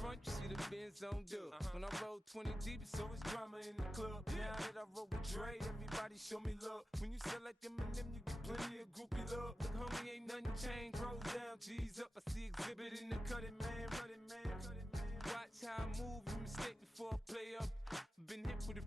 front, you see the Benz on dub. When I roll 20 deep, it's always drama in the club. Now that I roll with Dre, everybody show me love. When you sell like them and them, you get plenty of groupie love. Look, homie, ain't nothing changed. Rolls down, G's up. I see exhibit in the cutting, man. Running, man. Cutting, man. Watch how I move, you mistake before I play up. Been hit with a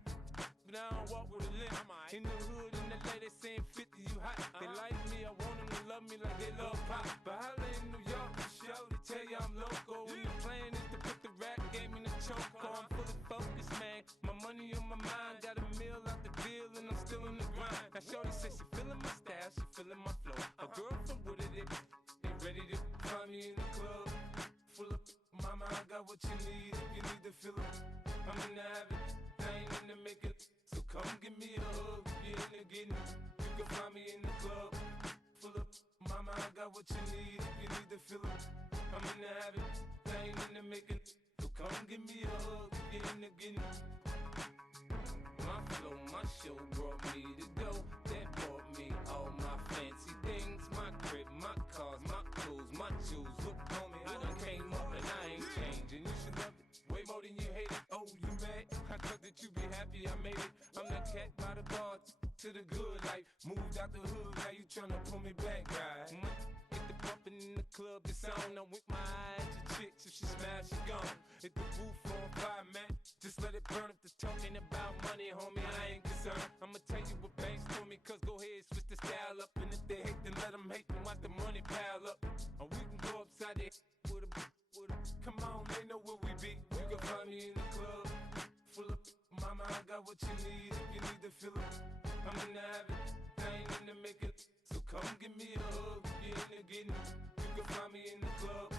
but I don't walk with a limp. In the hood, in the LA, they saying 50, you hot. They like me, I want them to love me like they love pop. But holla in New York, the show, they tell you I'm local. And the plan is to put the rap game in the choke. I'm fully focused, man. My money on my mind, got a meal out the deal, and I'm still in the grind. Now shorty says she feeling my style, she feeling my flow. A girl from Wooded, they ready to find me in the club. Full up, mama, I got what you need. If you need to fill up, I'm in the habit. I ain't in the making, so come give me a hug. You're in the getting, you can find me in the club. Full up, mama, I got what you need. If you need to fill up, I'm in the habit. I ain't in the making, so come give me a hug. You're in the getting. My flow, my show brought me to go. That brought me all my fancy things. My crib, my cars, my clothes, my shoes. Look, homie, I done came up and I ain't changing. You should love it way more than you hate it. Oh, you mad? I thought that you be happy I made it. I'm that cat by the bar to the good life. Moved out the hood, now you tryna pull me back, right? Get the bumpin' in the club, it's on. I'm with my eyes to chicks, if she smash, she gone. Hit the roof on fire, man. Just let it burn if they're talking about money, homie, I ain't concerned. I'ma tell you what banks told me, cause go ahead, switch the style up. And if they hate, then let them hate, then watch the money pile up. Or we can go upside there with a come on, they know where we be. You can find me in the club. Full up, mama, I got what you need. If you need to fill up, I'm in the habit. I ain't in the making, so come give me a hug. You're in the getting, you can find me in the club.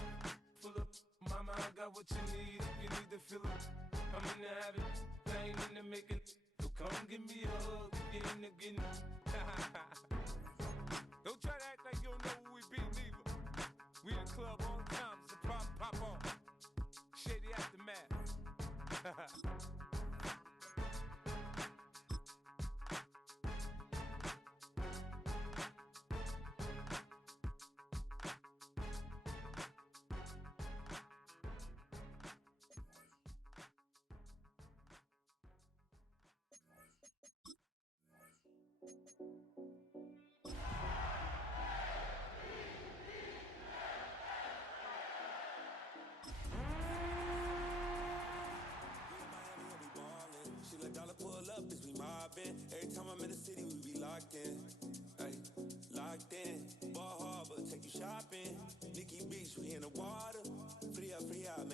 Full up, mama, I got what you need. If you need to fill up, I'm in the habit. I ain't in the making, so come give me a hug. You're in the getting. Don't try to act like you don't know where we be, neither. We in the club all the time, it's a pop on. Shady Aftermath. Pull up as we mobbing. Every time I'm in the city, we be locked in. Ay, locked in. Ball Harbor, take you shopping. Nikki Beach, we in the water. Free out, make it hot.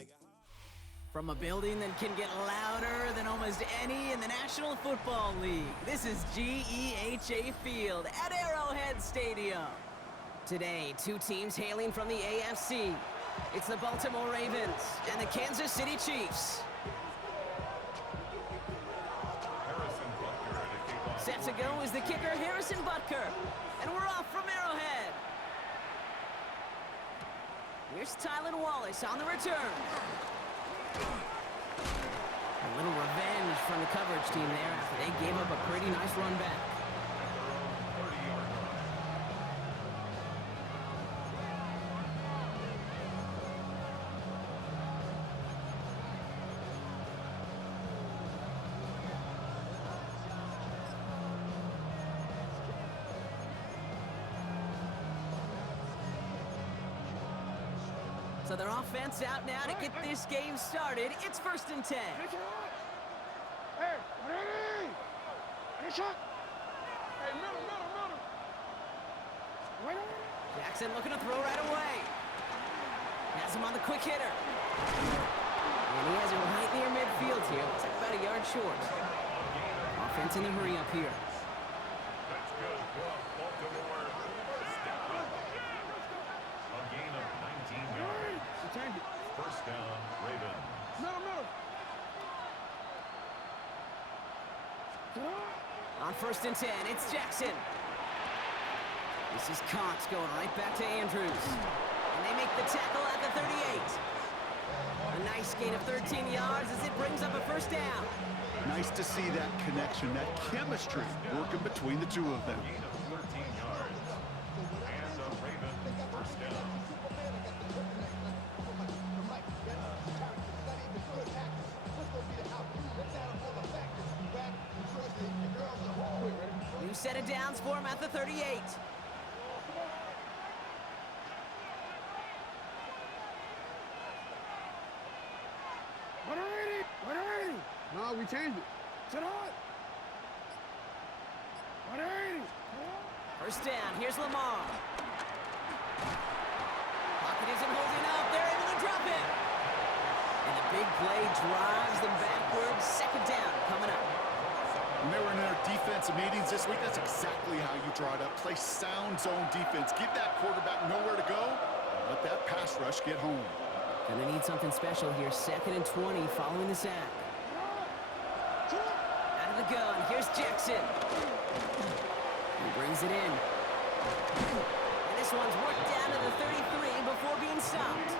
From a building that can get louder than almost any in the National Football League, this is GEHA Field at Arrowhead Stadium. Today, two teams hailing from the AFC. It's the Baltimore Ravens and the Kansas City Chiefs. Set to go is the kicker, Harrison Butker. And we're off from Arrowhead. Here's Tylan Wallace on the return. A little revenge from the coverage team there after they gave up a pretty nice run back. So their offense out now to get this game started. It's 1st and 10. Hey, ready? Hey, shot. Hey, middle. Jackson looking to throw right away. Has him on the quick hitter. And he has it right near midfield here. Looks like about a yard short. Offense in the hurry up here. That's good. Baltimore first down. A gain of 19 yards. First down, Ravens. Middle. On 1st and 10, it's Jackson. This is Cox going right back to Andrews. And they make the tackle at the 38. A nice gain of 13 yards as it brings up a first down. Nice to see that connection, that chemistry working between the two of them. A gain of 13 yards. And a Ravens first down. set of downs for him at the 38. No, we changed it. Sit on. 180. First down, here's Lamar. Pocket isn't holding up, they're able to drop it. And the big play drives them backwards. Second down coming up. When they were in their defensive meetings this week, that's exactly how you draw it up. Play sound zone defense. Give that quarterback nowhere to go. And let that pass rush get home. Gonna need something special here. 2nd and 20 following the sack. Out of the gun, here's Jackson. He brings it in. And this one's worked down to the 33 before being stopped.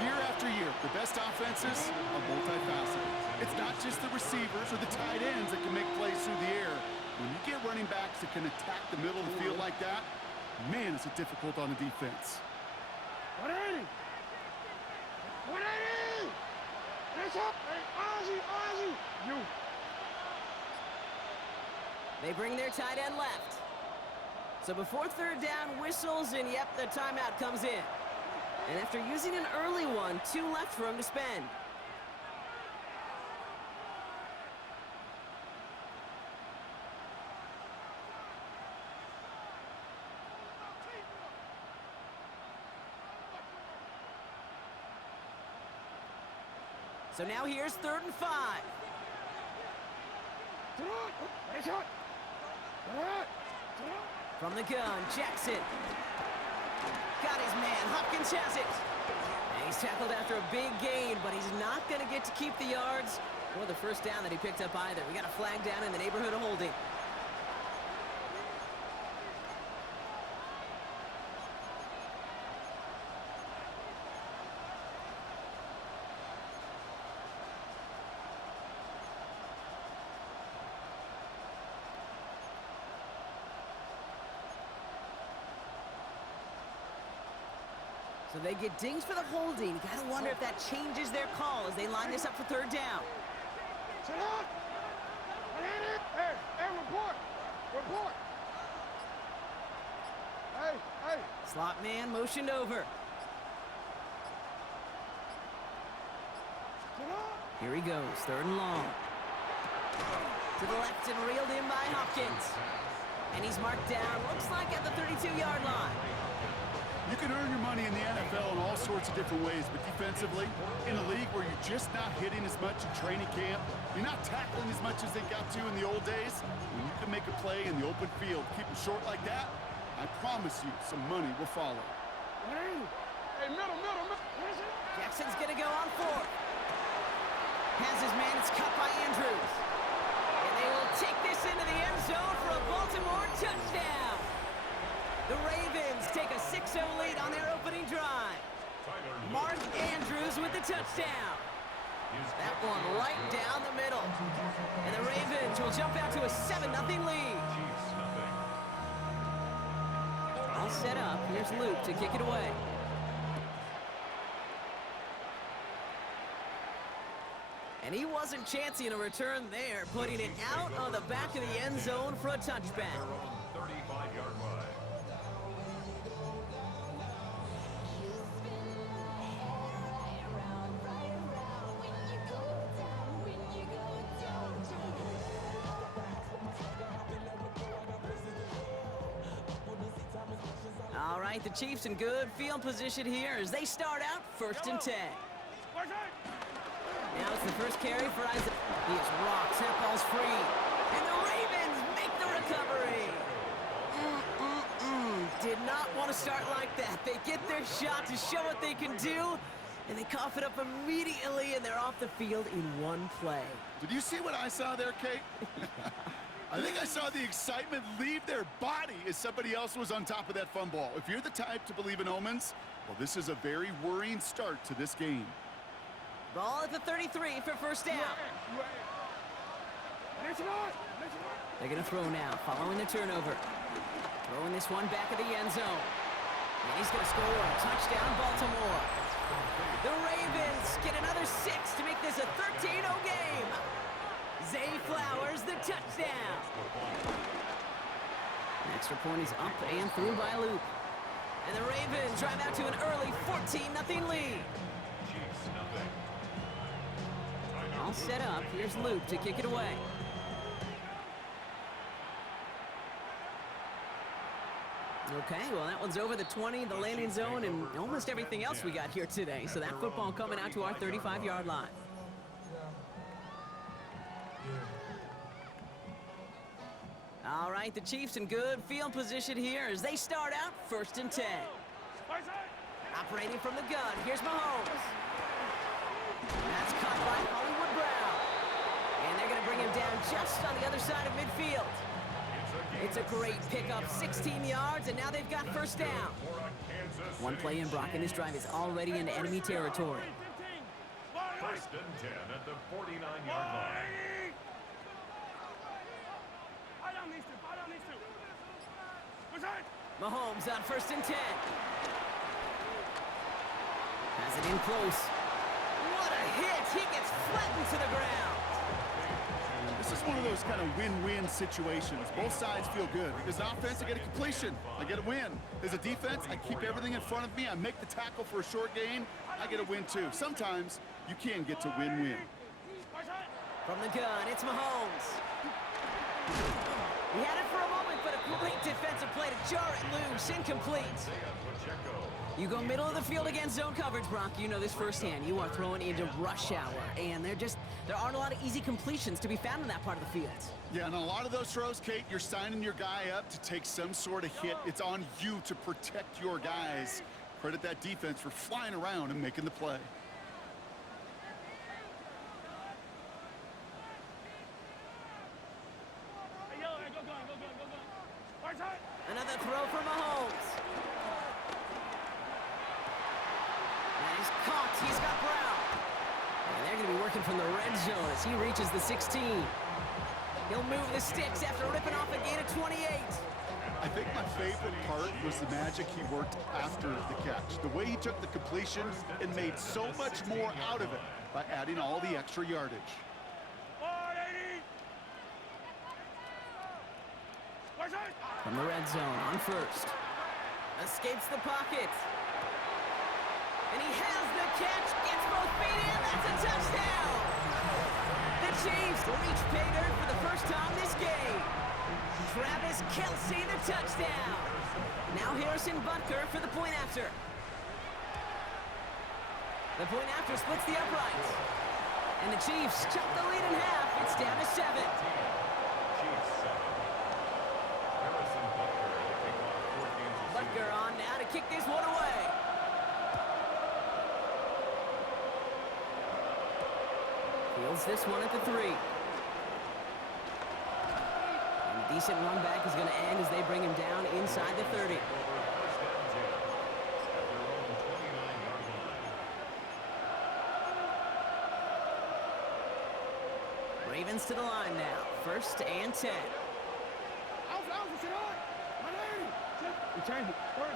Year after year, the best offenses are multifaceted. It's not just the receivers or the tight ends that can make plays through the air. When you get running backs that can attack the middle of the field like that, man, is it difficult on the defense. 180. 180. That's up. Hey, Ozzy. You. They bring their tight end left. So before third down whistles, and yep, the timeout comes in. And after using an early one, 2 left for him to spend. So now here's 3rd and 5. From the gun, Jackson. Got his man, Hopkins has it. And he's tackled after a big gain, but he's not going to get to keep the yards or the first down that he picked up either. We got a flag down in the neighborhood of holding. So they get dings for the holding. You gotta wonder if that changes their call as they line this up for third down. Sit on. Hey, report. Hey. Slot man motioned over. Here he goes, 3rd and long. To the left and reeled in by Hopkins. And he's marked down, looks like at the 32-yard line. You can earn your money in the NFL in all sorts of different ways, but defensively, in a league where you're just not hitting as much in training camp, you're not tackling as much as they got to in the old days, when you can make a play in the open field, keep it short like that, I promise you some money will follow. Hey, middle. Jackson's gonna go on 4th. Has his man, it's cut by Andrews. And they will take this into the end zone for a Baltimore touchdown. The Ravens take a 6-0 lead on their opening drive. Mark Andrews with the touchdown. That one right down the middle. And the Ravens will jump out to a 7-0 lead. All set up. Here's Luke to kick it away. And he wasn't chancing a return there, putting it out on the back of the end zone for a touchback. 35-yard line. All right, the Chiefs in good field position here as they start out 1st and 10. Now it's the first carry for Isaac. He is rocked, that ball's free. And the Ravens make the recovery. Did not want to start like that. They get their shot to show what they can do, and they cough it up immediately, and they're off the field in one play. Did you see what I saw there, Kate? I think I saw the excitement leave their body as somebody else was on top of that fun ball. If you're the type to believe in omens, well, this is a very worrying start to this game. Ball at the 33 for first down. They're going to throw now, following the turnover. Throwing this one back of the end zone. And he's going to score a touchdown, Baltimore. The Ravens get another 6 to make this a 13-0 game. Zay Flowers, the touchdown. Extra point is up and through by Loop. And the Ravens drive out to an early 14-0 lead. Chiefs nothing. All set up. Here's Loop to kick it away. Okay, well, that one's over the 20, the landing zone, and almost everything else we got here today. So that football coming out to our 35-yard line. All right, the Chiefs in good field position here as they start out 1st and 10. Operating from the gun, here's Mahomes. That's caught by Hollywood Brown. And they're going to bring him down just on the other side of midfield. It's a great pickup, 16 yards, and now they've got 1st down. One play in, Brock, and this drive is already into enemy territory. 1st and 10 at the 49-yard line. Mahomes on 1st and 10. Has it in close. What a hit! He gets flattened to the ground. This is one of those kind of win-win situations. Both sides feel good. As an offense, I get a completion. I get a win. As a defense, I keep everything in front of me. I make the tackle for a short gain. I get a win, too. Sometimes, you can get to win-win. From the gun, it's Mahomes. He had it for a moment, but a great defensive play to jar it loose. Incomplete. You go middle of the field against zone coverage, Brock. You know this firsthand. You are throwing into rush hour, and there aren't a lot of easy completions to be found in that part of the field. Yeah, and a lot of those throws, Kate, you're signing your guy up to take some sort of hit. It's on you to protect your guys. Credit that defense for flying around and making the play. Another throw for Mahomes. And he's caught. He's got Brown. And they're going to be working from the red zone as he reaches the 16. He'll move the sticks after ripping off a gain of 28. I think my favorite part was the magic he worked after the catch. The way he took the completion and made so much more out of it by adding all the extra yardage. From the red zone on 1st. Escapes the pocket. And he has the catch. Gets both feet in. That's a touchdown. The Chiefs reach pay dirt for the first time this game. Travis Kelce, the touchdown. Now Harrison Butker for the point after. The point after splits the uprights. And the Chiefs chop the lead in half. It's down to 7. Butker on now to kick this one away. Fields this one at the 3. And a decent run back is going to end as they bring him down inside the 30. Ravens to the line now. 1st and 10. Change it. 13.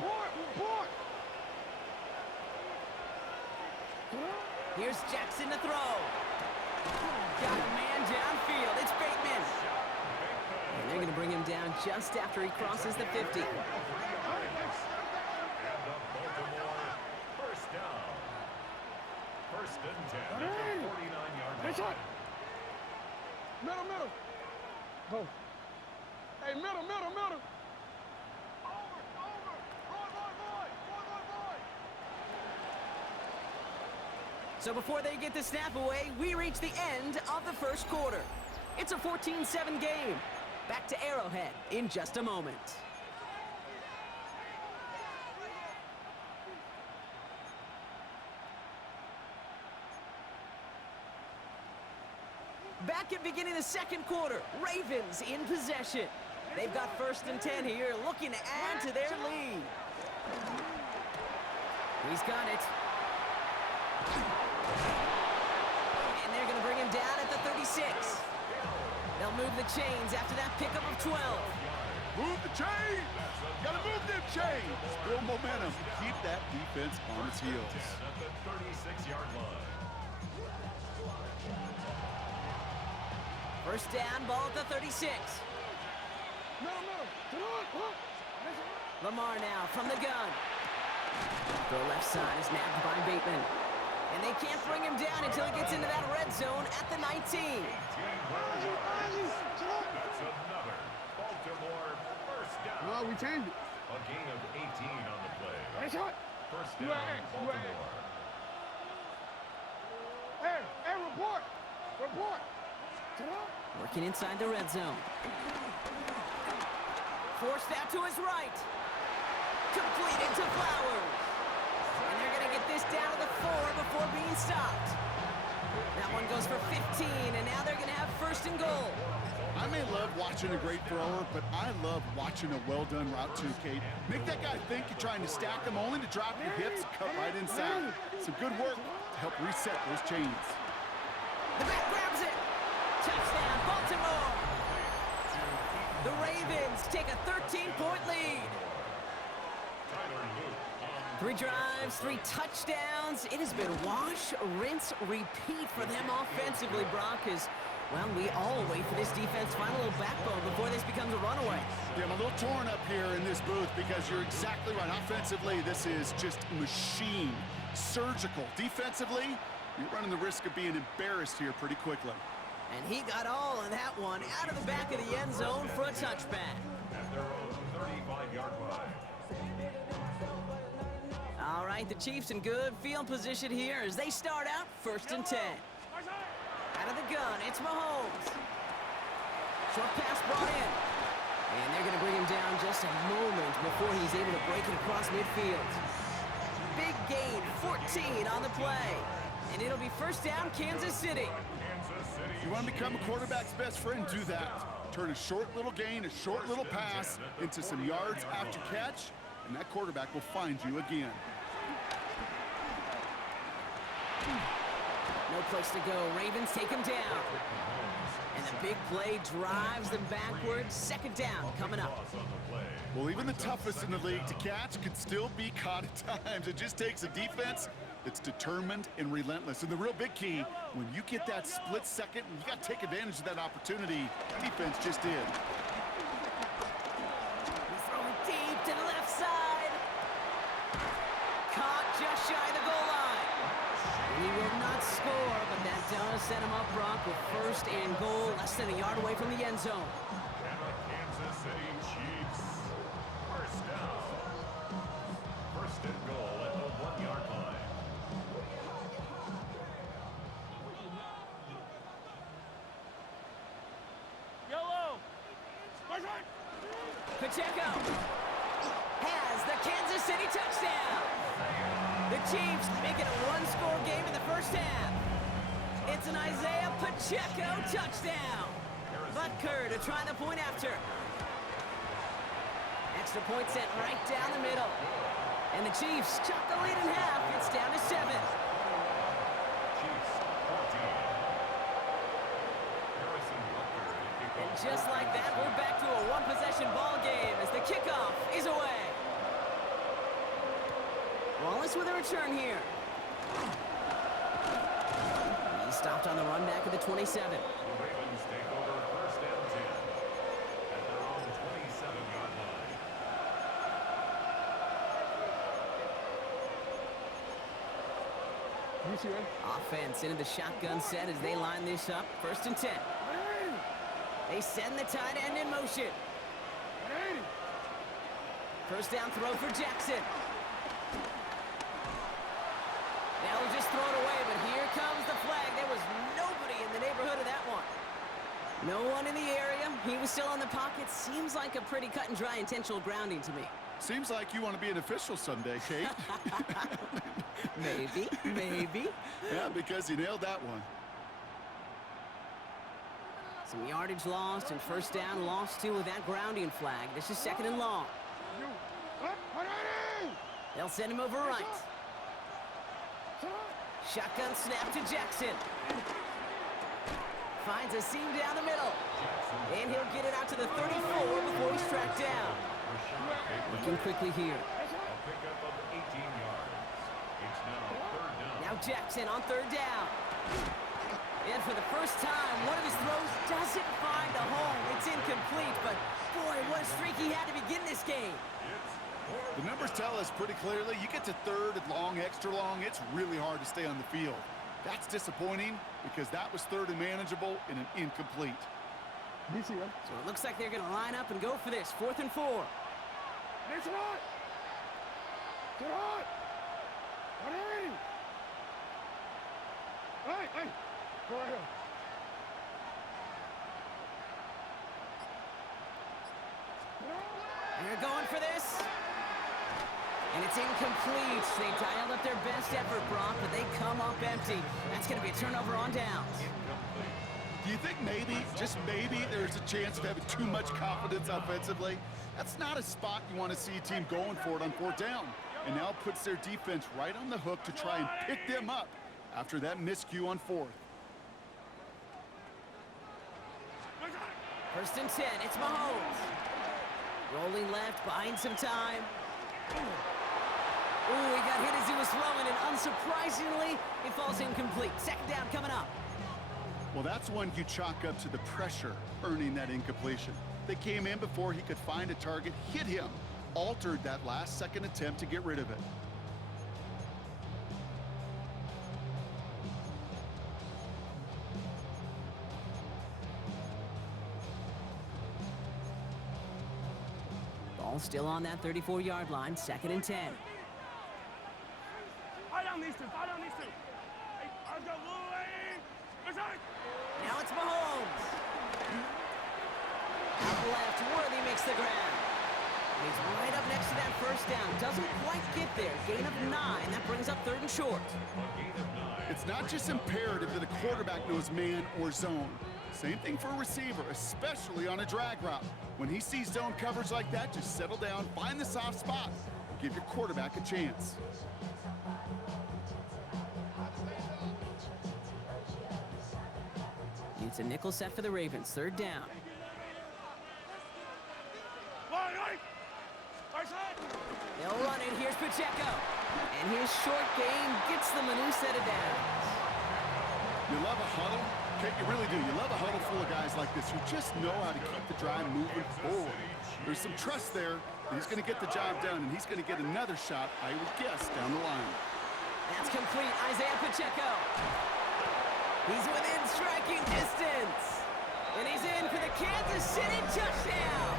Report. Here's Jackson to throw. Got a man downfield. It's Bateman. And they're going to bring him down just after he crosses the 50. And the Baltimore 1st down. 1st and 10 at the 49-yard line. Middle. Go. Hey, middle. So before they get the snap away, we reach the end of the 1st quarter. It's a 14-7 game. Back to Arrowhead in just a moment. Back at beginning of the 2nd quarter, Ravens in possession. They've got 1st and 10 here, looking to add to their lead. He's got it. And they're going to bring him down at the 36. They'll move the chains after that pickup of 12. Move the chains! Gotta move them chains! Build momentum. Keep that defense on its heels. At the 36-yard line. 1st down, ball at the 36. Lamar now from the gun. The left side is nabbed by Bateman. And they can't bring him down until he gets into that red zone at the 19. That's another Baltimore first down. No, we changed it. A gain of 18 on the play. Nice shot. First down, Baltimore. Hey, report. Report. Working inside the red zone. Forced out to his right. Completed to Flowers. And they're going to get this down to the 4 before being stopped. That one goes for 15, and now they're going to have first and goal. I may love watching a great thrower, but I love watching a well-done route too, Kate. Make that guy think you're trying to stack him, only to drop your hips, cut right inside. Some good work to help reset those chains. The back grabs it. Touchdown, Baltimore. The Ravens take a 13-point lead. 3 drives, 3 touchdowns. It has been wash, rinse, repeat for them offensively, Brock, as, well, we all wait for this defense to find a little backbone before this becomes a runaway. Yeah, I'm a little torn up here in this booth because you're exactly right. Offensively, this is just machine, surgical. Defensively, you're running the risk of being embarrassed here pretty quickly. And he got all of that one out of the back of the end zone for a touchback. At their own 35-yard line. All right, the Chiefs in good field position here as they start out 1st and 10. Out of the gun, it's Mahomes. Short pass brought in. And they're going to bring him down just a moment before he's able to break it across midfield. Big gain, 14 on the play. And it'll be first down, Kansas City. You want to become a quarterback's best friend, do that. Turn a short little gain, a short little pass into some yards after catch, and that quarterback will find you again. No place to go. Ravens take him down. And the big play drives them backwards. 2nd down coming up. Well, even the toughest in the league to catch could still be caught at times. It just takes a defense that's determined and relentless. And the real big key, when you get that split second, you got to take advantage of that opportunity. Defense just did. He's throwing deep to the left side. Caught just shy of the goal line. He will not score, but that does set him up, Brock, with 1st and goal, less than a yard away from the end zone. And the Kansas City Chiefs. First down. 1st and goal at the 1-yard line. Yellow. Pacheco has the Kansas City touchdown. The Chiefs make it a 1-score game in the 1st half. It's an Isaiah Pacheco touchdown. Butker to try the point after. Extra point sent right down the middle. And the Chiefs chop the lead in half. It's down to 7. Chiefs 14. And just like that, we're back to a 1-possession ball game as the kickoff is away. Wallace with a return here. He stopped on the run back at the 27. The Ravens take over 1st and 10 at their own 27-yard line. You see it? Offense into the shotgun set as they line this up. 1st and 10. They send the tight end in motion. 1st down throw for Jackson. They'll just throw it away, but here comes the flag. There was nobody in the neighborhood of that one. No one in the area. He was still in the pocket. Seems like a pretty cut and dry intentional grounding to me. Seems like you want to be an official someday, Kate. Maybe. Yeah, because you nailed that one. Some yardage lost and 1st down lost too with that grounding flag. This is 2nd and long. They'll send him over right. Shotgun snap to Jackson. Finds a seam down the middle. And he'll get it out to the 34 before he's tracked down. Looking quickly here. A pickup of 18 yards. It's now 3rd down. Now Jackson on 3rd down. And for the first time, one of his throws doesn't find a home. It's incomplete, but boy, what a streak he had to begin this game. The numbers tell us pretty clearly, you get to third and long, extra long, it's really hard to stay on the field. That's disappointing because that was third and manageable and an incomplete. So it looks like they're going to line up and go for this, 4th and 4. Get on! Get on! Hey! Go ahead. They're going for this. And it's incomplete. They dialed up their best effort, Brock, but they come up empty. That's going to be a turnover on downs. Do you think maybe, just maybe, there's a chance of having too much confidence offensively? That's not a spot you want to see a team going for it on 4th down. And now puts their defense right on the hook to try and pick them up after that miscue on 4th. 1st and 10, it's Mahomes. Rolling left, buying some time. Ooh, he got hit as he was throwing, and unsurprisingly, it falls incomplete. 2nd down coming up. Well, that's one you chalk up to the pressure earning that incompletion. They came in before he could find a target, hit him, altered that last-second attempt to get rid of it. Ball still on that 34-yard line, 2nd and 10. Fight down these two. Hey, let's go, Louie! Now it's Mahomes. Out left, Worthy makes the grab. He's right up next to that 1st down. Doesn't quite get there. Gain of 9. That brings up 3rd and short. It's not just imperative that a quarterback knows man or zone. Same thing for a receiver, especially on a drag route. When he sees zone coverage like that, just settle down, find the soft spot, and give your quarterback a chance. It's a nickel set for the Ravens, 3rd down. They'll run it. Here's Pacheco. And his short game gets them a new set of downs. You love a huddle? Okay, you really do. You love a huddle full of guys like this who just know how to keep the drive moving forward. There's some trust there that he's going to get the job done, and he's going to get another shot, I would guess, down the line. That's complete. Isaiah Pacheco. He's within striking distance. And he's in for the Kansas City touchdown.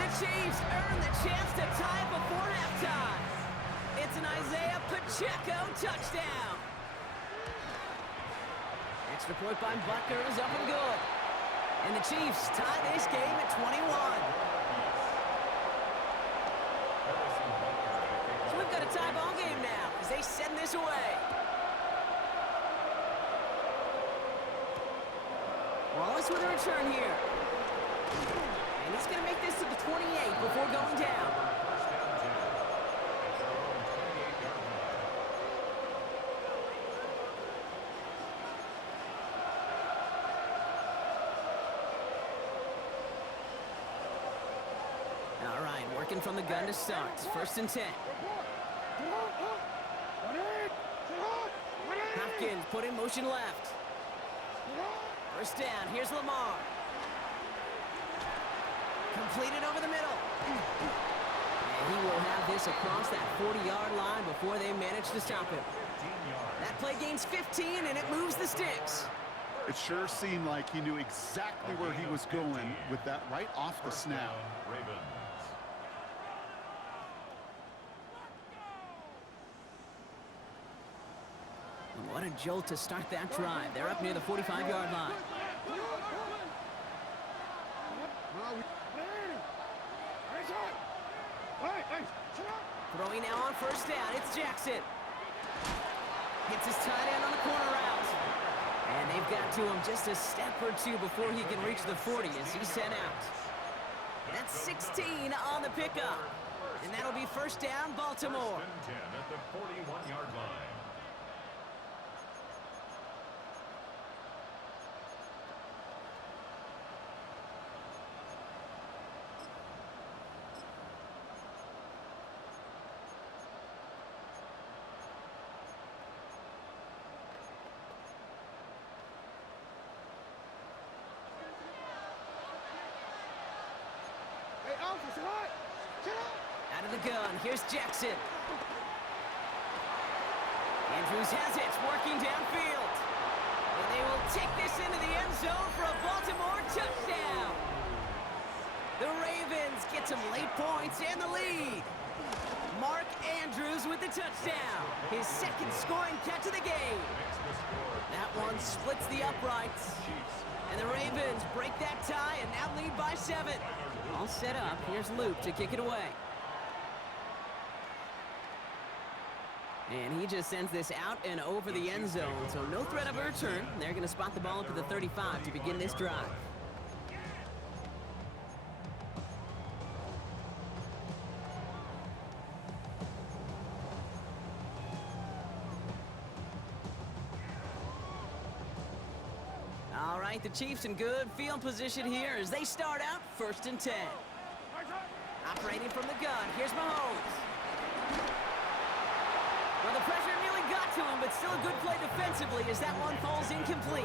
The Chiefs earn the chance to tie before halftime. It's an Isaiah Pacheco touchdown. Extra point by Butker is up and good. And the Chiefs tie this game at 21. So we've got a tie ball game now as they send this away. Wallace with a return here. And he's going to make this to the 28 before going down. All right, working from the gun to start. 1st and 10. Hopkins put in motion left. 1st down, here's Lamar. Completed over the middle. And he will have this across that 40-yard line before they manage to stop him. That play gains 15, and it moves the sticks. It sure seemed like he knew exactly where he was going with that right off the snap. What a jolt to start that drive. They're up near the 45-yard line. Throwing now on 1st down. It's Jackson. Hits his tight end on the corner route. And they've got to him just a step or two before he can reach the 40 as he's sent out. That's 16 on the pickup. And that'll be 1st down, Baltimore. 1st and 10 at the 41-yard line. Out of the gun, here's Jackson. Andrews has it, working downfield. And they will take this into the end zone for a Baltimore touchdown. The Ravens get some late points and the lead. Mark Andrews with the touchdown. His second scoring catch of the game. That one splits the uprights. And the Ravens break that tie and now lead by 7. All set up. Here's Luke to kick it away. And he just sends this out and over the end zone, so no threat of a return. They're going to spot the ball up at the 35 to begin this drive. All right, the Chiefs in good field position here as they start out 1st and 10. Operating from the gun, here's Mahomes. Well, the pressure nearly got to him, but still a good play defensively as that one falls incomplete.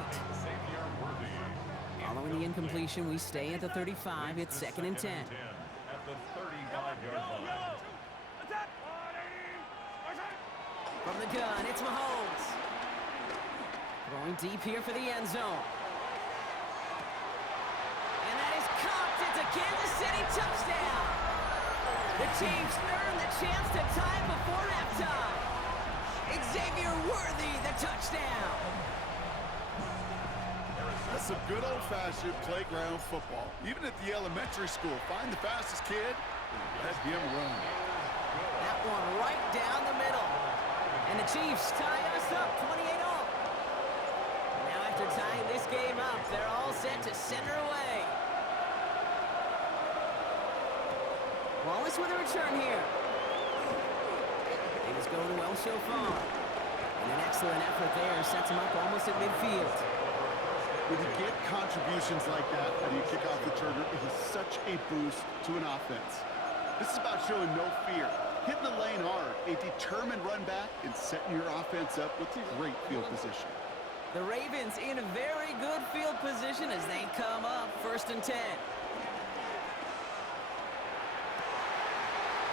Following the incompletion, we stay at the 35. It's 2nd and 10. At the 35-yard line. From the gun, it's Mahomes. Going deep here for the end zone. And that is caught. It's a Kansas City touchdown. The Chiefs earn the chance to tie it before halftime. Xavier Worthy, the touchdown. That's some good old-fashioned playground football. Even at the elementary school, find the fastest kid and let him run. That one right down the middle. And the Chiefs tie us up 28-all. Now after tying this game up, they're all set to send her away. Wallace with a return here. Things going well so far. And an excellent effort there sets him up almost at midfield. When you get contributions like that out of your kickoff returner, it is such a boost to an offense. This is about showing no fear, hitting the lane hard, a determined run back, and setting your offense up with great field position. The Ravens in a very good field position as they come up 1st and 10.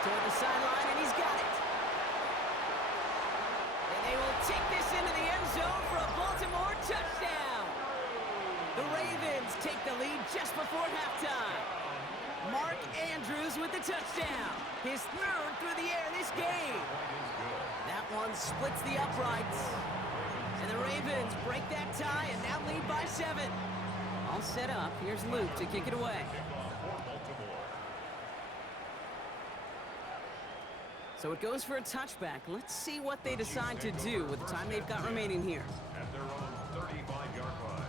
Toward the sideline, and he's got it. And they will take this into the end zone for a Baltimore touchdown. The Ravens take the lead just before halftime. Mark Andrews with the touchdown. His 3rd through the air this game. That one splits the uprights. And the Ravens break that tie and now lead by 7. All set up. Here's Luke to kick it away. So it goes for a touchback. Let's see what they decide to do with the time they've got remaining here. At their own 35-yard line.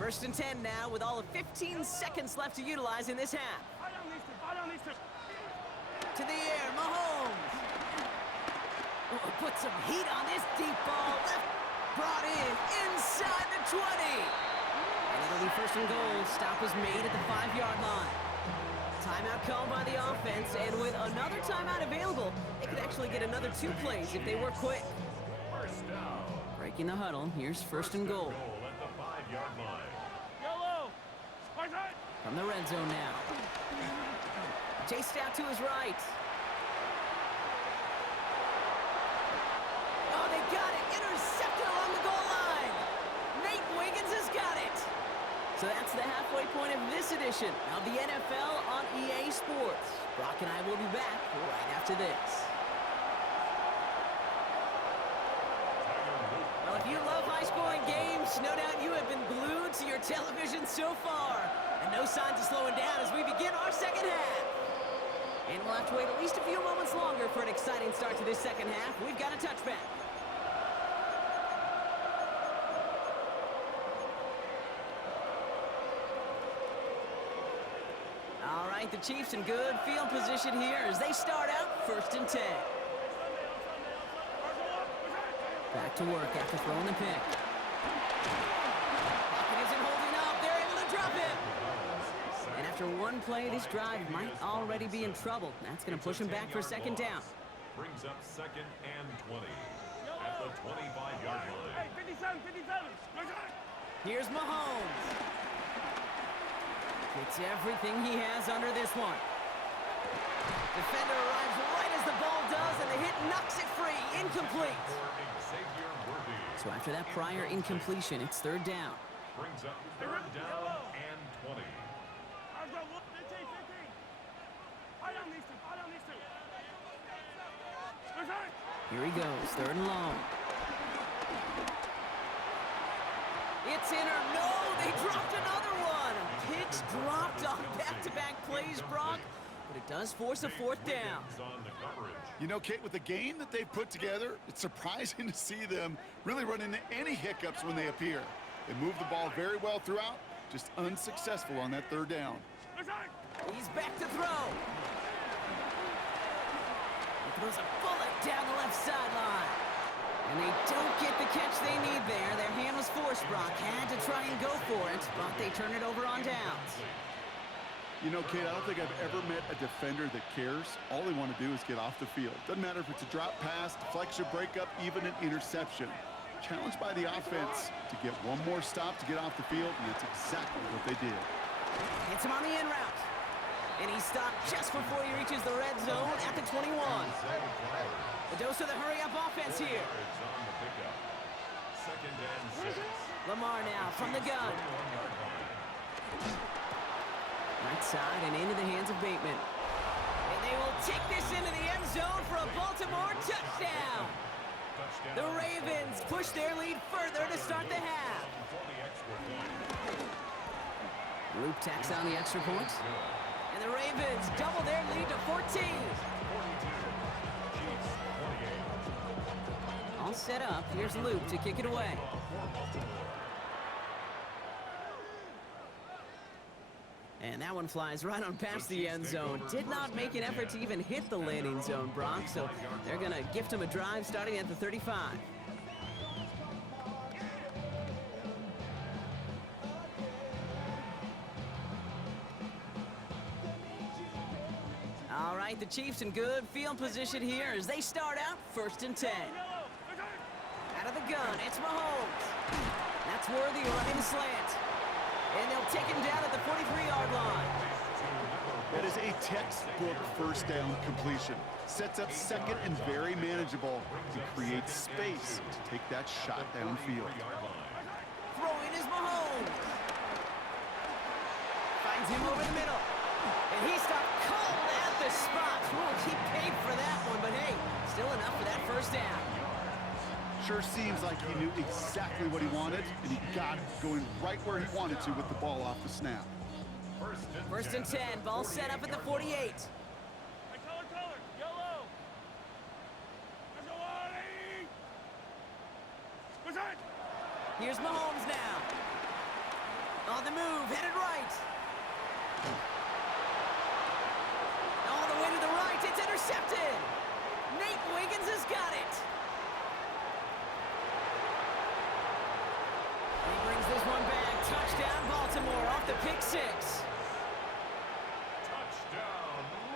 1st and 10 now with all of 15 seconds left to utilize in this half. To the air, Mahomes. Oh, put some heat on this deep ball. Left, brought in, inside the 20. And it'll be 1st and goal. Stop was made at the 5-yard line. Timeout called by the offense, and with another timeout available, they could actually get another 2 plays if they were quick. First down. Breaking the huddle, here's 1st and goal. At the 5-yard line. From the red zone now. Chased out to his right. Oh, they got it. Intercepted along the goal line. Nate Wiggins has got it. So that's the halfway point of this edition of the NFL on EA Sports. Brock and I will be back right after this. Well, if you love high-scoring games, no doubt you have been glued to your television so far. And no signs of slowing down as we begin our second half. And we'll have to wait at least a few moments longer for an exciting start to this second half. We've got a touchback. All right, the Chiefs in good field position here as they start out 1st and 10. Back to work after throwing the pick. Pocket isn't holding up. They're able to drop it. And after one play, this drive might already be in trouble. That's going to push him back for 2nd down. Brings up 2nd and 20 at the 25-yard line. Hey, 57. Here's Mahomes. Gets everything he has under this one. Defender arrives right as the ball does, and the hit knocks it free. Incomplete. So after that prior incompletion, it's third down. Brings up third down and 20. I've got 15. I don't need to. Here he goes, third and long. It's in or no, they dropped another one. Picks dropped on back-to-back plays, Brock, but it does force a fourth down. You know, Kate, with the game that they've put together, it's surprising to see them really run into any hiccups when they appear. They move the ball very well throughout, just unsuccessful on that third down. He's back to throw. He throws a bullet down the left sideline. And they don't get the catch they need there. Their hand was forced, Brock. Had to try and go for it, but they turn it over on downs. You know, Kate, I don't think I've ever met a defender that cares. All they want to do is get off the field. Doesn't matter if it's a drop pass, deflection, breakup, even an interception. Challenged by the offense to get one more stop to get off the field, and that's exactly what they did. Hits him on the in route. And he stopped just before he reaches the red zone at the 21. A dose of the hurry-up offense here. Lamar now from the gun. Right side and into the hands of Bateman. And they will take this into the end zone for a Baltimore touchdown. The Ravens push their lead further to start the half. Luke tacks on the extra point. And the Ravens double their lead to 14. All set up. Here's Luke to kick it away. And that one flies right on past the end zone. Did not make an effort to even hit the landing zone, Brock, so they're going to gift him a drive starting at the 35. All right, the Chiefs in good field position here as they start out 1st and 10. Out of the gun, it's Mahomes. That's Worthy running slant. And they'll take him down at the 43-yard line. That is a textbook first down completion. Sets up second and very manageable to create space to take that shot downfield. Throwing is Mahomes. Finds him over the middle. And he stopped cold at the spot. Well, he paid for that one, but hey, still enough for that first down. Sure seems like he knew exactly what he wanted, and he got it going right where he wanted to with the ball off the snap. First and 10, ball set up at the 48. Hey, color, yellow. Let's go, Ollie. Here's Mahomes now. On the move, headed right. All the way to the right, it's intercepted. Nate Wiggins has got it. He brings this one back. Touchdown, Baltimore, off the pick six.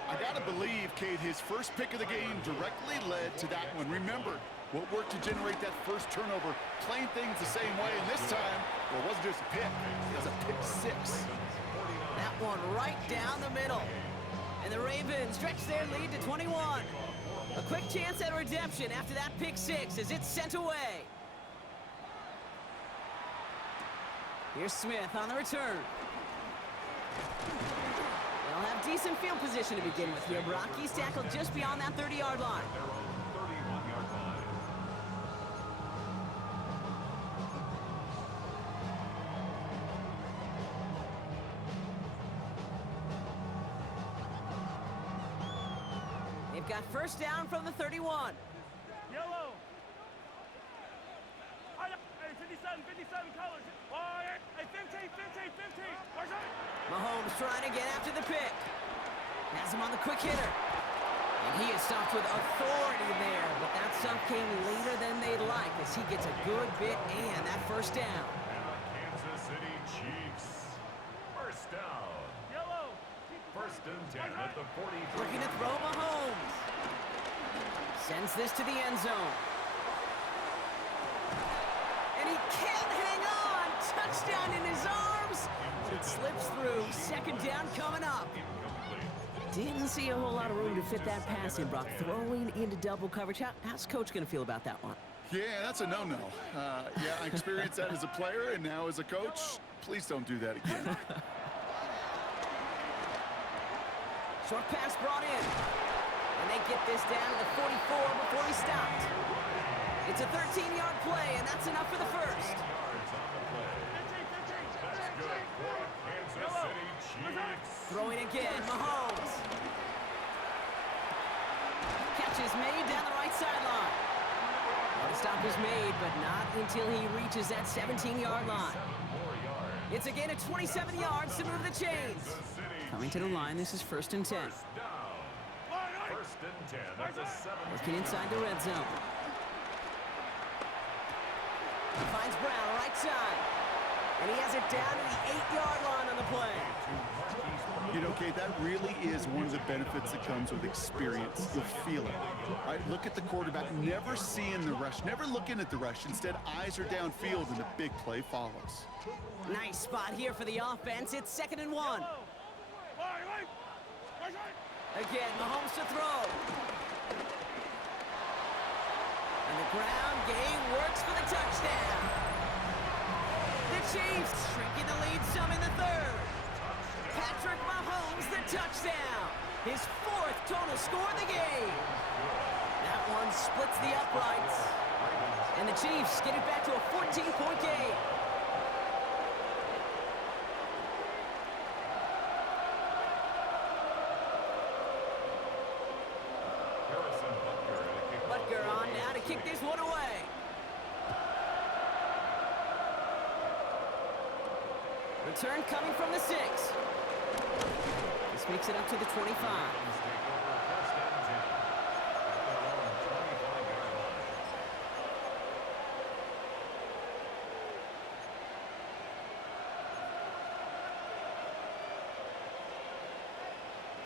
I gotta believe, Kate, his first pick of the game directly led to that one. Remember, what worked to generate that first turnover, playing things the same way, and this time, well, it wasn't just a pick, it was a pick six. That one right down the middle. And the Ravens stretch their lead to 21. A quick chance at redemption after that pick six as it's sent away. Here's Smith on the return. They'll have decent field position to begin with here. Brock, he's tackled just beyond that 30-yard line. They've got first down from the 31. Yellow. Hey, 57 colors. Hey, 15. Mahomes trying to get after the pick. Has him on the quick hitter. And he is stopped with authority there, but that stop came later than they'd like as he gets a good bit and that first down. Kansas City Chiefs. First down. Yellow. First and 10 at the 43. Looking to throw Mahomes. Sends this to the end zone. And he can't hang on. touchdown in his arms. It slips through. Second down coming up. Didn't see a whole lot of room to fit that pass in, Brock. Throwing into double coverage. How's Coach going to feel about that one? Yeah, that's a no-no. Yeah, I experienced that as a player and now as a coach. Please don't do that again. Short pass brought in. And they get this down to the 44 before he stopped. It's a 13-yard play, and that's enough for the first. Throwing again, Mahomes. Catch is made down the right sideline. The stop is made, but not until he reaches that 17-yard line. It's a gain of 27 yards to move the chains. Coming to the line, this is 1st and 10. Working inside the red zone. He finds Brown, right side. And he has it down to the 8-yard line on the play. You know, Kate, that really is one of the benefits that comes with experience. You'll feel it. Right? Look at the quarterback, never seeing the rush, never looking at the rush. Instead, eyes are downfield, and the big play follows. Nice spot here for the offense. It's 2nd and 1. Again, Mahomes to throw. And the ground game works for the touchdown. The Chiefs shrinking the lead some in the 3rd. Patrick Mahomes, the touchdown. His 4th total score of the game. That one splits the uprights. And the Chiefs get it back to a 14-point game. Butker on now to kick this one away. Return coming from the 6. This makes it up to the 25.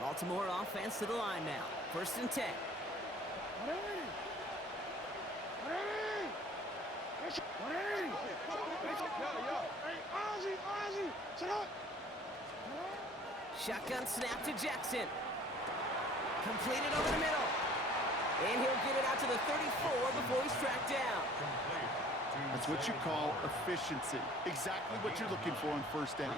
Baltimore offense to the line now. 1st and 10. Shotgun snap to Jackson. Completed over the middle. And he'll get it out to the 34 before he's tracked down. That's what you call efficiency. Exactly what you're looking for on 1st down.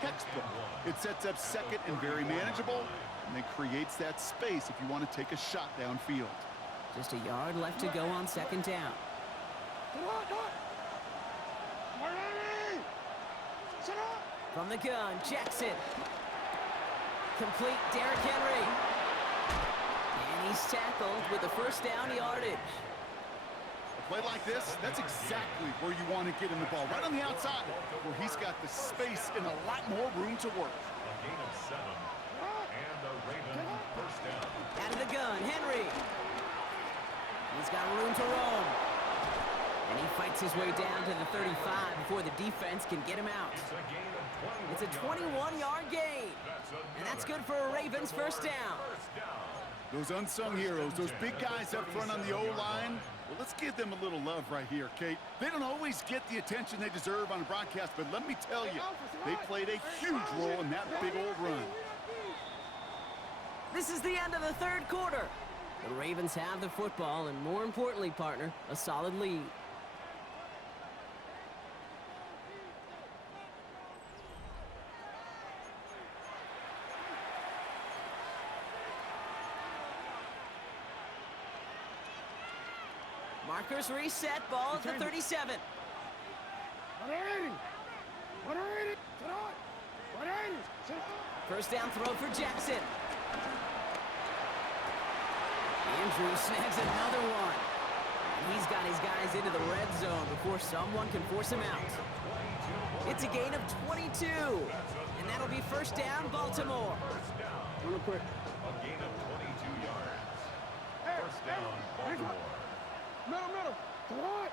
Textbook. It sets up 2nd and very manageable, and then creates that space if you want to take a shot downfield. Just a yard left to go on 2nd down. From the gun, Jackson. Complete Derrick Henry. And he's tackled with the 1st down yardage. A play like this, that's exactly where you want to get him the ball. Right on the outside, where he's got the space and a lot more room to work. A gain of 7. And the Ravens 1st down. Out of the gun, Henry. He's got room to roam. And he fights his way down to the 35 before the defense can get him out. It's a 21-yard gain. And that's good for a Ravens 1st down. Those unsung heroes, those big guys up front on the O-line, well, let's give them a little love right here, Kate. They don't always get the attention they deserve on a broadcast, but let me tell you, they played a huge role in that big old run. This is the end of the 3rd quarter. The Ravens have the football, and more importantly, partner, a solid lead. Markers reset, ball at the 37. 1st down throw for Jackson. Andrews snags another one. And he's got his guys into the red zone before someone can force him out. It's a gain of 22. And that'll be 1st down, Baltimore. Real quick. A gain of 22 yards. 1st down, Baltimore. Middle. Come on.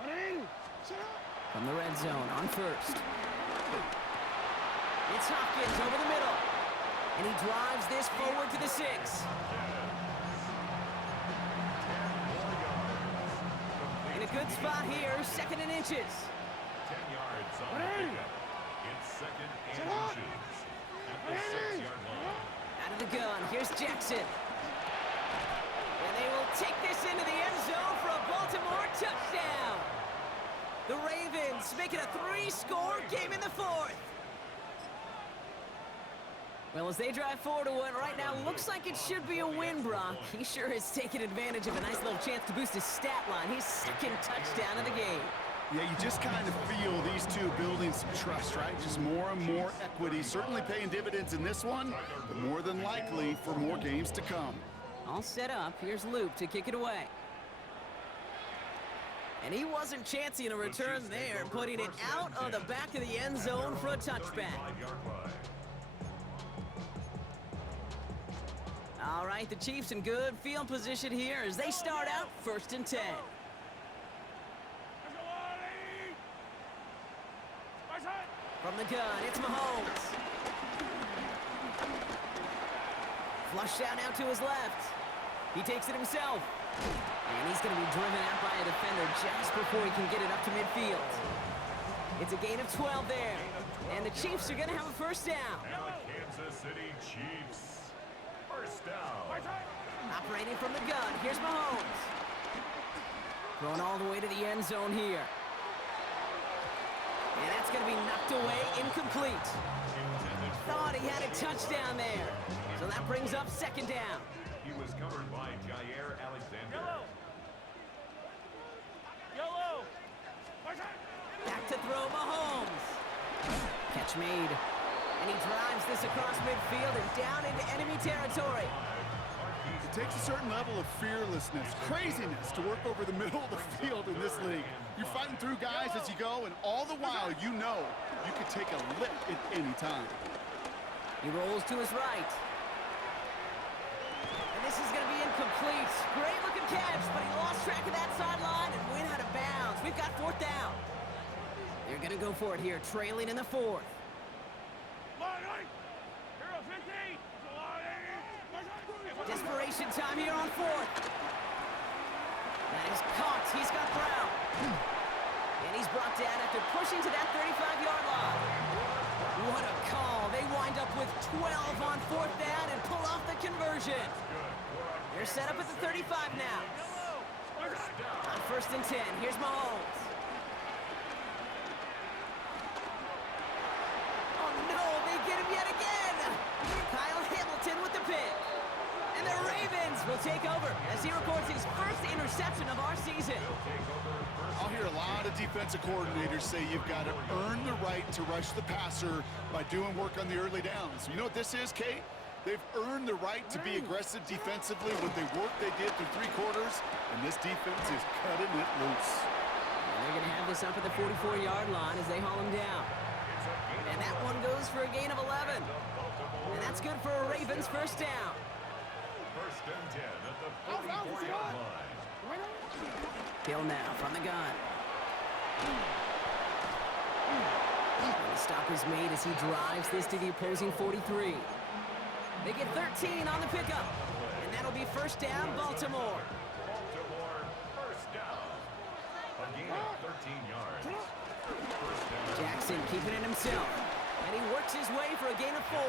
180. Shut up. From the red zone on 1st. It's Hopkins over the middle. And he drives this forward to the 6. In a good spot here, 2nd and inches. 10 yards on the pickup. It's second and inches at the 6-yard line. Out of the gun, here's Jackson. And they will take this into the end zone for a Baltimore touchdown. The Ravens make it a 3-score game in the fourth. Well, as they drive forward to what right now looks like it should be a win, Brock. He sure has taken advantage of a nice little chance to boost his stat line. His second touchdown of the game. Yeah, you just kind of feel these two building some trust, right? Just more and more equity. Certainly paying dividends in this one, but more than likely for more games to come. All set up. Here's Luke to kick it away. And he wasn't chancing a return there, putting it out of the back of the end zone for a touchback. All right, the Chiefs in good field position here as they start out 1st and 10. From the gun, it's Mahomes. Flushed out now to his left. He takes it himself. And he's going to be driven out by a defender just before he can get it up to midfield. It's a gain of 12 there. And the Chiefs are going to have a first down. And the Kansas City Chiefs. First down. Operating from the gun, here's Mahomes. Going all the way to the end zone here. And that's going to be knocked away, incomplete. Thought he had a touchdown there. So that brings up 2nd down. He was covered by Jair Alexander. Yellow. Back to throw, Mahomes. Catch made. And he drives this across midfield and down into enemy territory. It takes a certain level of fearlessness, craziness to work over the middle of the field in this league. You're fighting through guys as you go, and all the while you know you can take a lick at any time. He rolls to his right. And this is going to be incomplete. Great looking catch, but he lost track of that sideline and went out of bounds. We've got 4th down. They're going to go for it here, trailing in the 4th. Desperation time here on 4th. That is caught. He's got Brown. And he's brought down after pushing to that 35-yard line. What a call. They wind up with 12 on 4th down and pull off the conversion. They're set up at the 35 now. On 1st and 10, here's Mahomes. Oh no, they get him yet again. Kyle Hamilton with the pick. And the Ravens will take over as he records his first interception of our season. I'll hear a lot of defensive coordinators say you've got to earn the right to rush the passer by doing work on the early downs. You know what this is, Kate? They've earned the right to be aggressive defensively with the work they did through 3 quarters, and this defense is cutting it loose. And they're going to have this up at the 44-yard line as they haul him down. And that one goes for a gain of 11. And that's good for a Ravens first down. 1st and 10 at the 44-yard line. Hill now from the gun. And the stop is made as he drives this to the opposing 43. They get 13 on the pickup. And that'll be first down, Baltimore. Baltimore, first down. A gain of 13 yards. First down. Jackson keeping it himself. And he works his way for a gain of 4.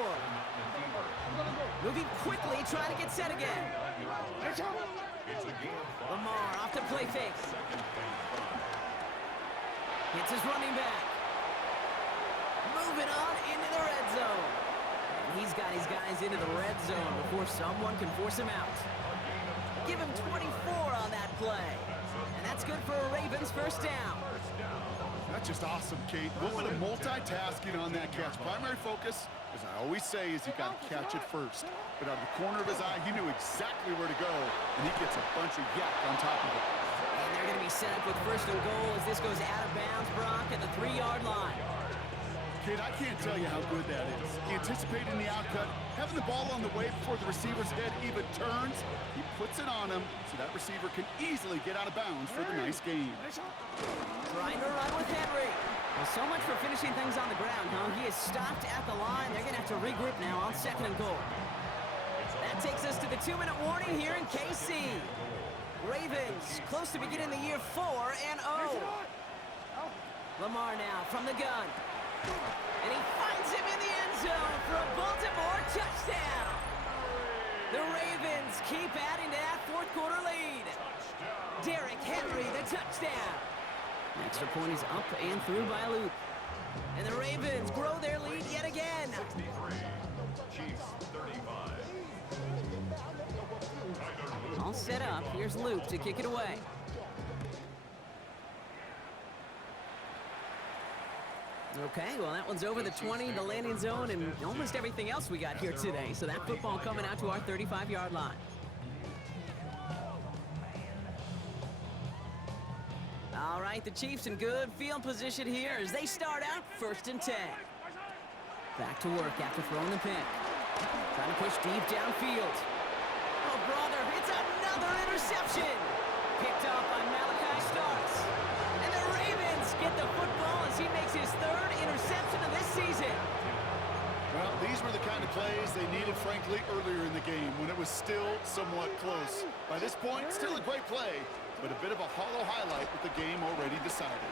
Moving quickly, trying to get set again. It's a gain of 5. Lamar off to play fake. Hits his running back. Moving on into the red zone. And he's got his guys into the red zone before someone can force him out. Give him 24 on that play. And that's good for a Ravens first down. That's just awesome, Kate. A little bit of multitasking on that catch. Primary focus, as I always say, is you got to catch it first. But out of the corner of his eye, he knew exactly where to go, and he gets a bunch of yak on top of it. And they're going to be set up with 1st and goal as this goes out of bounds, Brock, at the 3-yard line. Kid, I can't tell you how good that is. Anticipating the outcut, having the ball on the way before the receiver's head even turns, he puts it on him so that receiver can easily get out of bounds for the nice gain. Trying to run with Henry. Well, so much for finishing things on the ground, huh? He is stopped at the line. They're going to have to regroup now on 2nd and goal. That takes us to the 2-minute warning here in KC. Ravens close to beginning the year 4-0. Lamar now from the gun. And he finds him in the end zone for a Baltimore touchdown. The Ravens keep adding to that fourth quarter lead. Derrick Henry, the touchdown. Extra point is up and through by a loop. And the Ravens grow their lead yet again. 63, Chiefs 35. All set up. Here's Luke to kick it away. Okay, well, that one's over the 20, the landing zone, and almost everything else we got here today. So that football coming out to our 35-yard line. All right, the Chiefs in good field position here as they start out 1st and 10. Back to work after throwing the pick. Trying to push deep downfield. Oh, brother, it's another interception. Picked off by Malachi Starks. And the Ravens get the football as he makes his 3rd interception of this season. Well, these were the kind of plays they needed, frankly, earlier in the game when it was still somewhat close. By this point, still a great play, but a bit of a hollow highlight with the game already decided.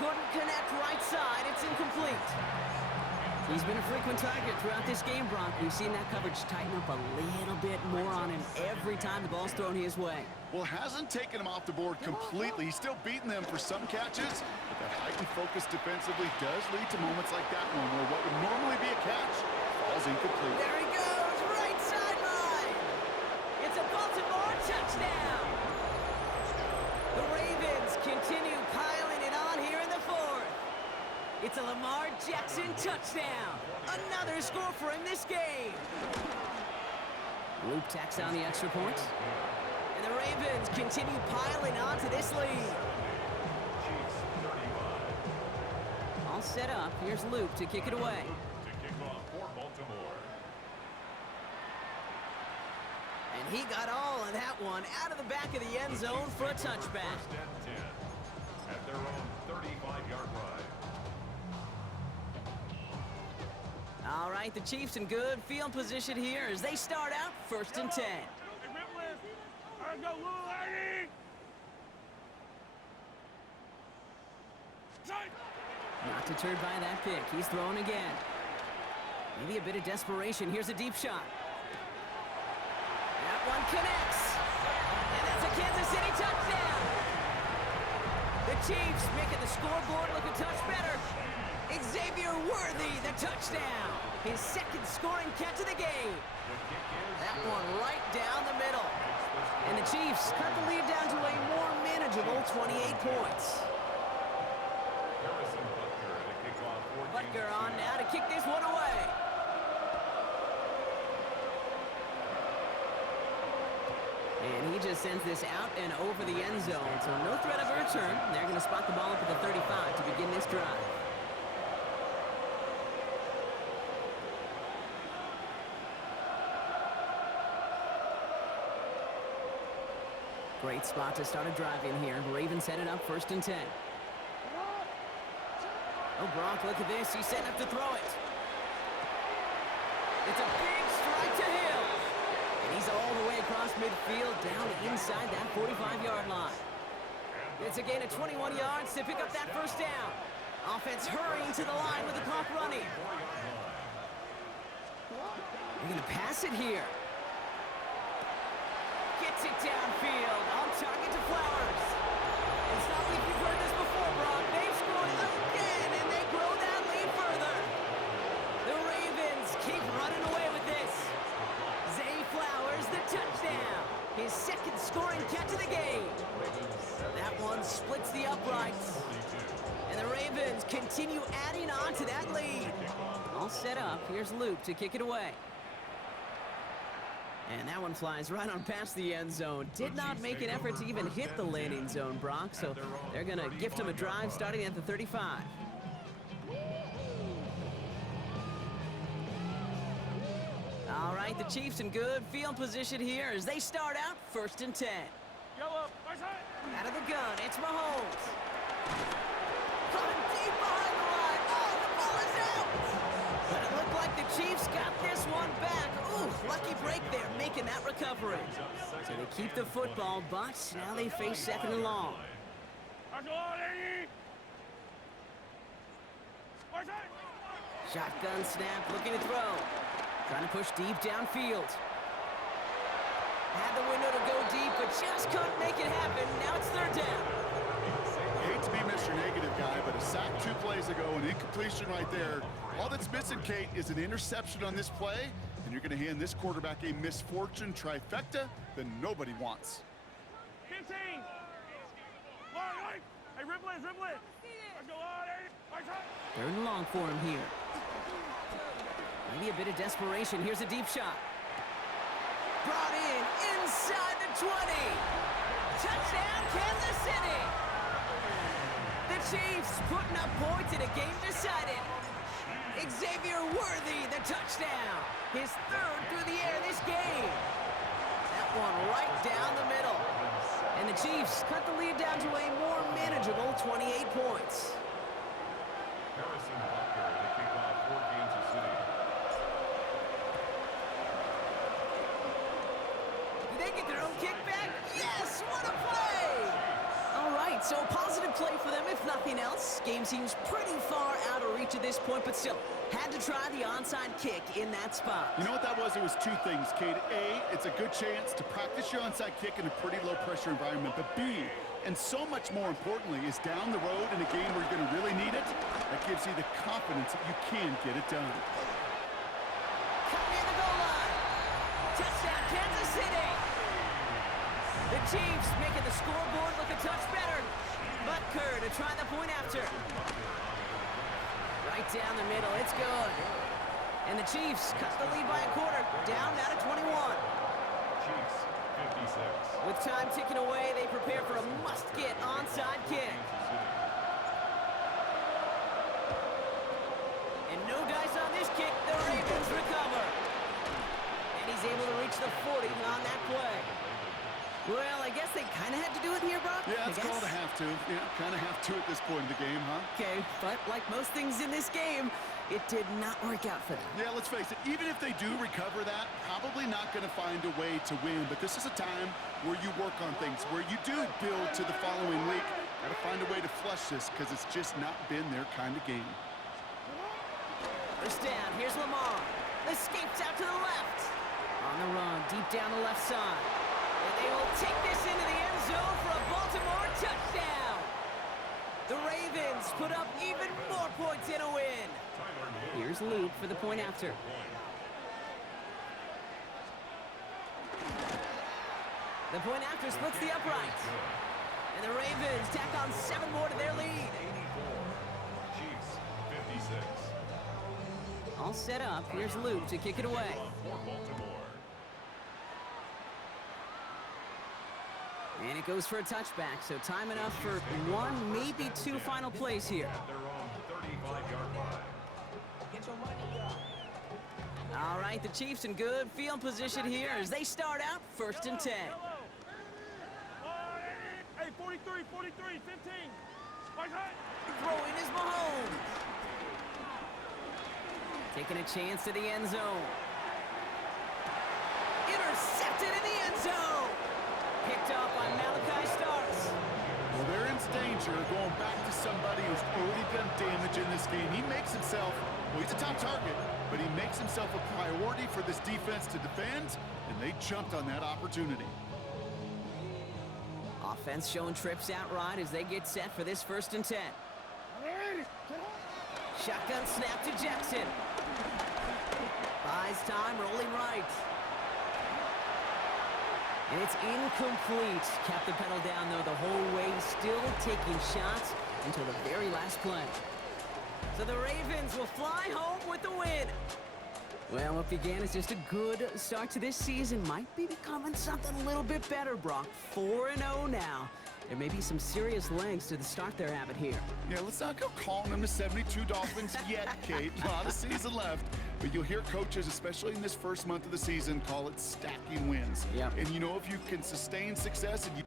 Couldn't connect right side. It's incomplete. He's been a frequent target throughout this game, Brock. We've seen that coverage tighten up a little bit more on him every time the ball's thrown his way. Well, hasn't taken him off the board completely. He's still beating them for some catches, but that heightened focus defensively does lead to moments like that one where what would normally be a catch falls incomplete. There he goes, right sideline. It's a Baltimore touchdown. The Ravens continue piling it on here in the 4th. It's a Lamar Jackson touchdown. Another score for him this game. Luke tacks on the extra point. And the Ravens continue piling on to this lead. Chiefs 35. All set up. Here's Luke to kick it away. To kick off for Baltimore. And he got all of that one out of the back of the end zone for a touchback. 1st and 10 at their own 35-yard line. All right, the Chiefs in good field position here as they start out 1st and 10. Not deterred by that pick. He's throwing again. Maybe a bit of desperation. Here's a deep shot. That one connects. And that's a Kansas City touchdown. The Chiefs making the scoreboard look a touch better. Xavier Worthy, the touchdown. His 2nd scoring catch of the game. That one right down the middle. And the Chiefs cut the lead down to a more manageable 28 points. Butker on now to kick this one away. And he just sends this out and over the end zone. So no threat of a return. They're going to spot the ball up at the 35 to begin this drive. Great spot to start a drive in here. Ravens set it up 1st and 10. Oh, Brock, look at this. He's setting up to throw it. It's a big strike to Hill. And he's all the way across midfield down inside that 45-yard line. It's a gain of 21 yards to pick up that 1st down. Offense hurrying to the line with the clock running. They're going to pass it here. Gets it downfield. On target to Flowers. It's not like you've heard this before, Brock. They've scored again, and they grow that lead further. The Ravens keep running away with this. Zay Flowers, the touchdown. His 2nd scoring catch of the game. That one splits the uprights. And the Ravens continue adding on to that lead. All set up. Here's Luke to kick it away. And that one flies right on past the end zone. Did not make an effort to even hit the landing zone, Brock. So they're going to gift him a drive starting at the 35. All right, the Chiefs in good field position here as they start out 1st and 10. Out of the gun, it's Mahomes. Coming deep behind the line. Oh, the ball is out. But it looked like the Chiefs got this one back. Ooh, lucky break there, making that recovery. So they keep the football, but now they face 2nd and long. Let's go, lady! Where's that? Shotgun snap, looking to throw. Trying to push deep downfield. Had the window to go deep, but just couldn't make it happen. Now it's third down. I hate to be Mr. Negative guy, but a sack 2 plays ago, an incompletion right there. All that's missing, Kate, is an interception on this play, and you're going to hand this quarterback a misfortune trifecta that nobody wants. 15! Long, hey, ribble it! Let's go, lady! Third and long for him here. Maybe a bit of desperation. Here's a deep shot. Brought in inside the 20. Touchdown, Kansas City. The Chiefs putting up points in a game decided. Xavier Worthy, the touchdown. His third through the air this game. That one right down the middle. And the Chiefs cut the lead down to a more manageable 28 points. Harrison Butker, the kickoff for Kansas City. Did they get their own kickback? Yes, what a play! All right, so a positive play for them, if nothing else. Game seems pretty far out of reach at this point, but still, had to try the onside kick in that spot. You know what that was? It was 2 things, Kate. A, it's a good chance to practice your onside kick in a pretty low-pressure environment. But B, and so much more importantly, is down the road in a game where you're going to really need it. That gives you the confidence that you can get it done. Cut near the goal line. Touchdown, Kansas City. The Chiefs making the scoreboard look a touch better. Butker to try the point after. Right down the middle, it's good. And the Chiefs cut the lead by a quarter, down now to 21. Chiefs, 56. With time ticking away, they prepare for a must-get onside kick. And no dice on this kick, the Ravens recover. And he's able to reach the 40 on that play. Well, I guess they kind of had to do it here, Brock. Yeah, it's called a have to. Yeah, kind of have to at this point in the game, huh? Okay, but like most things in this game, it did not work out for them. Yeah, let's face it, even if they do recover that, probably not going to find a way to win. But this is a time where you work on things, where you do build to the following week. Got to find a way to flush this because it's just not been their kind of game. First down, here's Lamar. Escapes out to the left. On the run, deep down the left side. And they will take this into the end zone for a Baltimore touchdown. The Ravens put up even more points in a win. Here's Luke for the point after. The point after splits the uprights. And the Ravens tack on 7 more to their lead. 84. Chiefs, 56. All set up. Here's Luke to kick it away. For Baltimore. And it goes for a touchback, so time enough for 1, maybe 2 final plays here. At their own 35-yard line. All right, the Chiefs in good field position here as they start out 1st and 10. Hey, 43, 15. Throw in is Mahomes. Taking a chance to the end zone. Intercepted in the end zone. Picked off by Malachi Starks. Well, they're in danger going back to somebody who's already done damage in this game. He makes himself, well, he's a top target, but he makes himself a priority for this defense to defend, and they jumped on that opportunity. Offense showing trips outright as they get set for this 1st and 10. Shotgun snap to Jackson. Buys time, rolling right. And it's incomplete. Kept the pedal down, though, the whole way, still taking shots until the very last play. So the Ravens will fly home with the win. Well, what began as just a good start to this season might be becoming something a little bit better, Brock. 4-0 now. There may be some serious legs to the start they're having here. Yeah, let's not go calling them the 72 Dolphins yet, Kate. A lot of season left. But you'll hear coaches, especially in this first month of the season, call it stacking wins. Yep. And you know, if you can sustain success and you